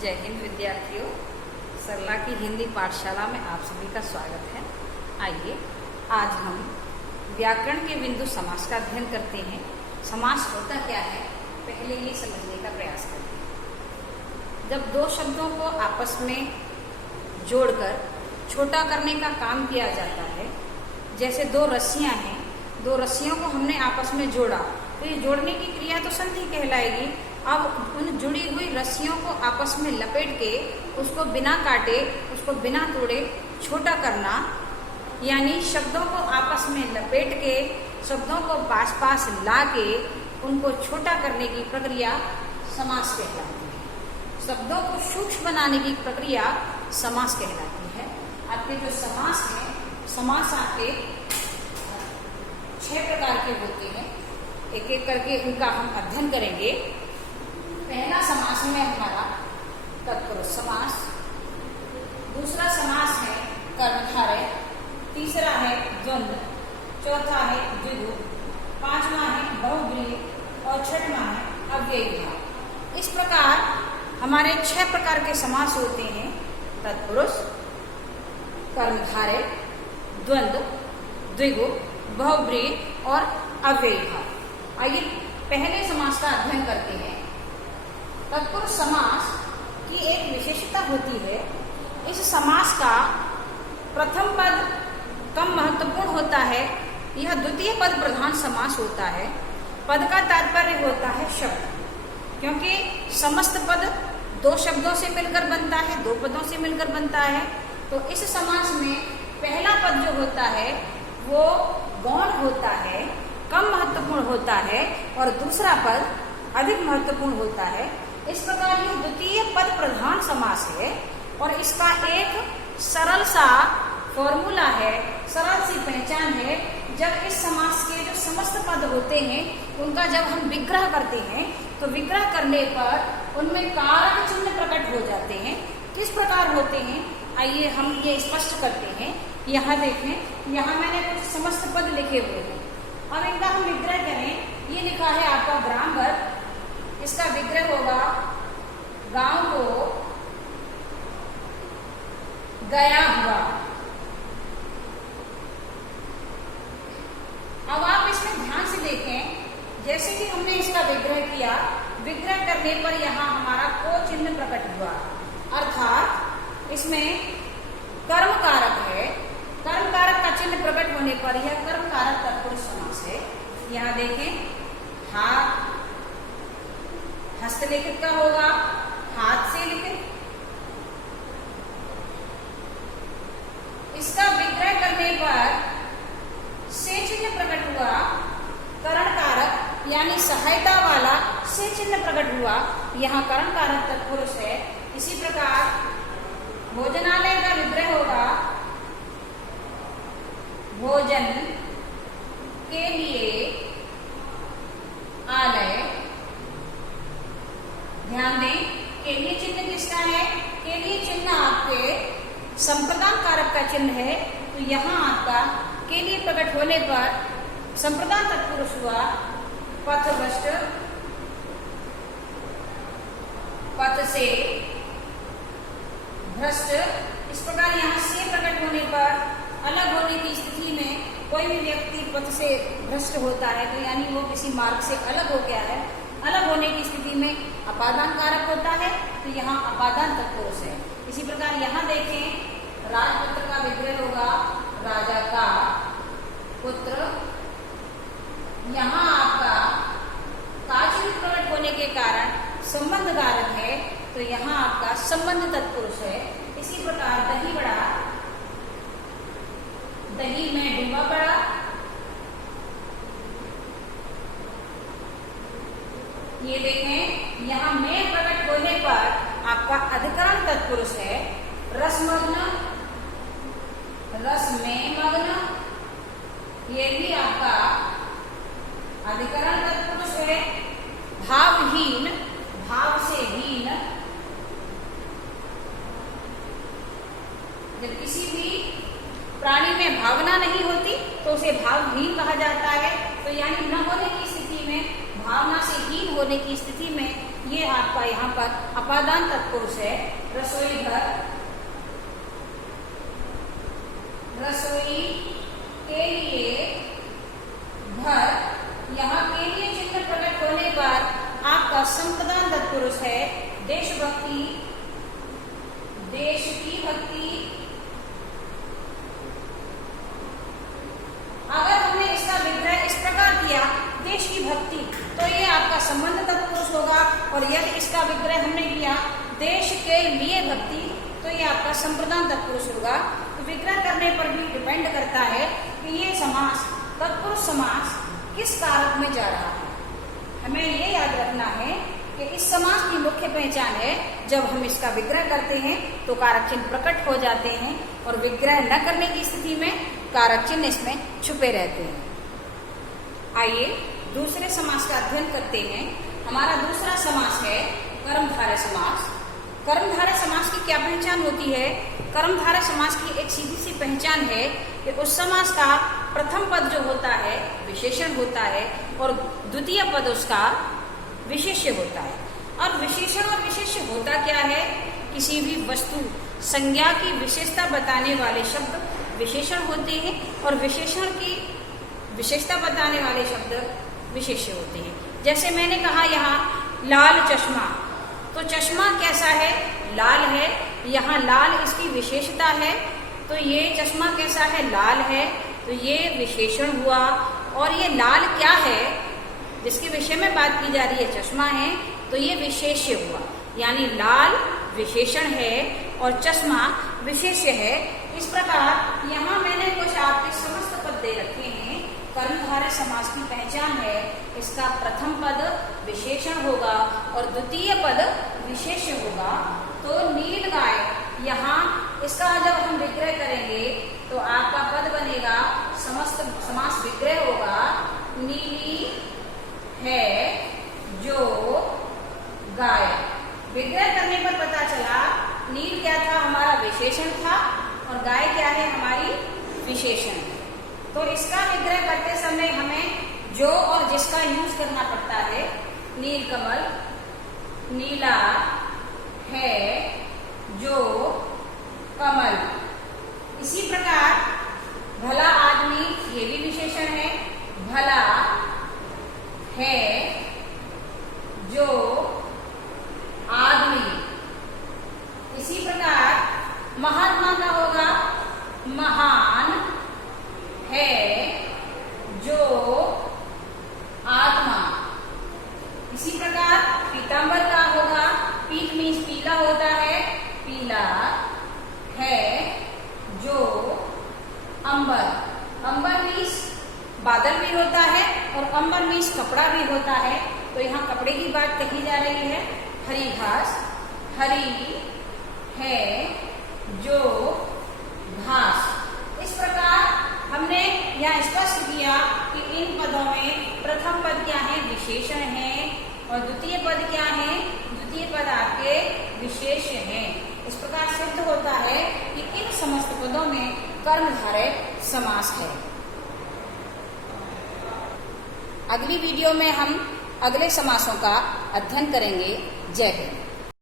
जय हिंद विद्यार्थियों, सरला की हिंदी पाठशाला में आप सभी का स्वागत है। आइए आज हम व्याकरण के बिंदु समास का अध्ययन करते हैं। समास होता क्या है, पहले ये समझने का प्रयास करते हैं। जब दो शब्दों को आपस में जोड़कर छोटा करने का काम किया जाता है, जैसे दो रस्सियां हैं, दो रस्सियों को हमने आपस में जोड़ा, तो ये जोड़ने की क्रिया तो संधि कहलाएगी। अब उन जुड़ी हुई रस्सियों को आपस में लपेट के उसको बिना काटे, उसको बिना तोड़े छोटा करना, यानी शब्दों को आपस में लपेट के, शब्दों को पास पास ला के उनको छोटा करने की प्रक्रिया समास कहलाती है। शब्दों को सूक्ष्म बनाने की प्रक्रिया समास कहलाती है। आपके जो समास है, समास आपके 6 प्रकार के होते हैं। एक एक करके उनका हम अध्ययन करेंगे। पहला समास में हमारा तत्पुरुष समास, दूसरा समास है कर्मधारय, तीसरा है द्वंद्व, चौथा है द्विगु, पांचवा है बहुब्रीहि और छठवां है अव्ययी भाव। इस प्रकार हमारे 6 प्रकार के समास होते हैं: तत्पुरुष, कर्मधारय, द्वंद्व, द्विगु, बहुब्रीहि और अव्ययी भाव। आइए पहले समास का अध्ययन करते हैं। तत्पुरुष समास की एक विशेषता होती है, इस समास का प्रथम पद कम महत्वपूर्ण होता है। यह द्वितीय पद प्रधान समास होता है। पद का तात्पर्य होता है शब्द, क्योंकि समस्त पद 2 शब्दों से मिलकर बनता है, 2 पदों से मिलकर बनता है। तो इस समास में पहला पद जो होता है वो गौण होता है, कम महत्वपूर्ण होता है, और दूसरा पद अधिक महत्वपूर्ण होता है। इस प्रकार यह द्वितीय पद प्रधान समास है और इसका एक सरल सा फॉर्मूला है, सरल सी पहचान है। जब इस समास के जो समस्त पद होते हैं उनका जब हम विग्रह करते हैं, तो विग्रह करने पर उनमें कारक चिन्ह प्रकट हो जाते हैं। किस प्रकार होते हैं, आइए हम ये स्पष्ट करते हैं। यहाँ देखें, यहाँ मैंने कुछ समस्त पद लिखे हुए हैं। अब इनका हम विग्रह करें। ये लिखा है आपका ग्रामर, इसका विग्रह होगा गांव को गया हुआ। अब आप इसमें ध्यान से देखें, जैसे कि हमने इसका विग्रह किया, विग्रह करने पर यहाँ हमारा को चिन्ह प्रकट हुआ, अर्थात इसमें कर्म कारक है। कर्म कारक का चिन्ह प्रकट होने पर यह कर्म कारक तत्पुरुष समास है। यहाँ देखें, हाथ हस्तलिखित का होगा, हाथ से लिखित। इसका विग्रह करने पर से चिन्ह प्रकट हुआ, करण कारक यानी सहायता वाला से चिन्ह प्रकट हुआ, यहाँ करण कारक तत्पुरुष है। इसी प्रकार भोजनालय का विग्रह होगा भोजन के लिए आलय। ध्यान दें, के लिए चिन्ह किसका है? के लिए चिन्ह आपके संप्रदान कारक का चिन्ह है। तो यहाँ आपका के लिए प्रकट होने पर संप्रदान तत्पुरुष हुआ पथभ्रष्ट, पथ से भ्रष्ट। इस प्रकार यहाँ से प्रकट होने पर अलग होने की स्थिति में कोई भी व्यक्ति पथ से भ्रष्ट होता है, तो यानी वो किसी मार्ग से अलग हो गया है। अलग होने की स्थिति में अपादान कारक होता है, तो यहाँ अपादान तत्पुरुष है। इसी प्रकार यहाँ देखें, राजपुत्र का विग्रह होगा राजा का पुत्र। यहाँ आपका काचिल प्रकट होने के कारण संबंध कारक है, तो यहाँ आपका संबंध तत्पुरुष है। इसी प्रकार दही बड़ा, दही में डूबा पड़ा। ये देखें, यहाँ में प्रकट होने पर आपका अधिकरण तत्पुरुष है। रसमग्न, रस में मग्न, ये भी आपका अधिकरण तत्पुरुष है। भावहीन, भाव से हीन, जब किसी भी प्राणी में भावना नहीं होती तो उसे भावहीन कहा जाता है। तो यानी न होने की स्थिति में, भावना से हीन होने की स्थिति में ये आपका यहाँ पर अपादान तत्पुरुष है। रसोई घर, रसोई के लिए घर, यहाँ के लिए चिन्ह प्रकट होने पर आपका संप्रदान तत्पुरुष है देशभक्ति, देश की भक्ति। अगर हमने इसका विग्रह इस प्रकार किया देश की भक्ति, तो ये आपका संबंध तत्पुरुष होगा। और यदि इसका विग्रह हमने किया देश के लिए भक्ति, तो ये आपका संप्रदान तत्पुरुष होगा। तो विग्रह करने पर भी डिपेंड करता है कि ये समास, तत्पुरुष समास किस कारक में जा रहा है। हमें ये याद रखना है कि इस समास की मुख्य पहचान है, जब हम इसका विग्रह करते हैं तो कारक चिन्ह प्रकट हो जाते हैं, और विग्रह न करने की स्थिति में कारक चिन्ह इसमें छुपे रहते हैं। आइए दूसरे समास का अध्ययन करते हैं। हमारा दूसरा समास है कर्मधारय समास। कर्मधारय समास की क्या पहचान होती है? कर्मधारय समास की एक सीधी सी पहचान है कि उस समास का प्रथम पद जो होता है विशेषण होता है, और द्वितीय पद उसका विशेष्य होता है। और विशेषण और विशेष्य होता क्या है? किसी भी वस्तु संज्ञा की विशेषता बताने वाले शब्द विशेषण होते हैं, और विशेषण की विशेषता बताने वाले शब्द विशेष्य होते हैं। जैसे मैंने कहा यहाँ लाल चश्मा, तो चश्मा कैसा है? लाल है। यहाँ लाल इसकी विशेषता है, तो ये चश्मा कैसा है? लाल है। तो ये विशेषण हुआ। और ये लाल क्या है जिसके विषय में बात की जा रही है? चश्मा है, तो ये विशेष्य हुआ। यानी लाल विशेषण है और चश्मा विशेष्य है। इस प्रकार यहाँ मैंने कुछ आपके समस्त पद दे रखे हैं। कर्मधारय समास की पहचान है, इसका प्रथम पद विशेषण होगा और द्वितीय पद विशेष्य होगा। तो नील गाय, यहाँ इसका जब हम विग्रह करेंगे तो आपका पद बनेगा, समस्त समास विग्रह होगा, नीली है जो गाय। विग्रह करने पर पता चला नील क्या था? हमारा विशेषण था, और गाय क्या है? हमारी विशेषण। तो इसका विग्रह करते समय हमें जो और जिसका यूज करना पड़ता है। नीलकमल, नीला है जो कमल। इसी प्रकार भला आदमी, ये भी विशेषण है, भला है जो आदमी। इसी प्रकार महात्मा का होगा, महान है जो आत्मा। इसी प्रकार पीतांबर का होगा, पीत मीन्स पीला होता है, पीला है जो अंबर। अंबर मीन्स बादल भी होता है, और अंबर मीन्स कपड़ा भी होता है। तो यहाँ कपड़े की बात कही जा रही है। हरी घास, हरी है जो घास। इस प्रकार हमने यहाँ स्पष्ट किया कि इन पदों में प्रथम पद क्या है? विशेषण है, और द्वितीय पद क्या है? द्वितीय पद आपके विशेष्य हैं। इस प्रकार सिद्ध होता है कि इन समस्त पदों में कर्मधारय समास है। अगली वीडियो में हम अगले समासों का अध्ययन करेंगे। जय हिंद।